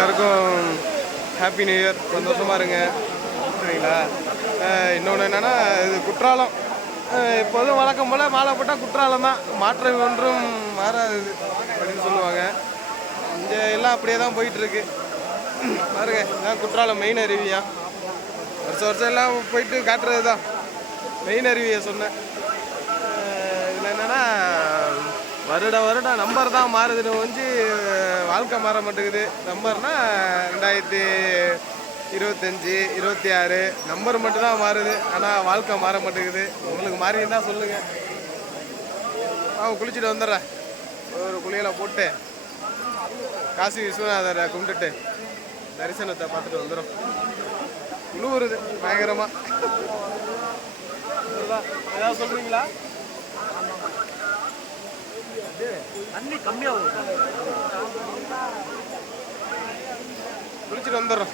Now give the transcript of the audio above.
எல்லாருக்கும் happy new year, சந்தோஷமாக இருங்க சரிங்களா. இன்னொன்று என்னென்னா இது குற்றாலம், எப்போதும் வழக்கம் போல் மாலை போட்டால் குற்றாலம் தான், மாற்றம் ஒன்றும் மாறாது அப்படின்னு சொல்லுவாங்க. இங்கே எல்லாம் அப்படியே தான் போயிட்டுருக்கு பாருங்க. இதான் குற்றாலம் மெயின் அருவியா, வருஷம் எல்லாம் போயிட்டு காட்டுறது தான் மெயின் அருவியை சொன்னேன். இதில் என்னென்னா வருடம் நம்பர் தான் மாறுதுன்னு கொஞ்சி வாழ்க்கை மாற மாட்டேங்குது. நம்பர்னா 2025 26 நம்பர் மட்டும்தான் மாறுது, ஆனால் வாழ்க்கை மாற மாட்டேங்குது. உங்களுக்கு மாறிஇருந்தால் சொல்லுங்கள். குளிச்சுட்டு வந்துடுறேன், ஒரு குளியலை போட்டு காசி விஸ்வநாதரை கும்பிட்டுட்டு தரிசனத்தை பார்த்துட்டு வந்துடும். குளிருது பயங்கரமாக. ஏதாவது சொல்கிறீங்களா? தண்ணி கம்மியாகும், குளிச்சுட்டு வந்துடுறோம்.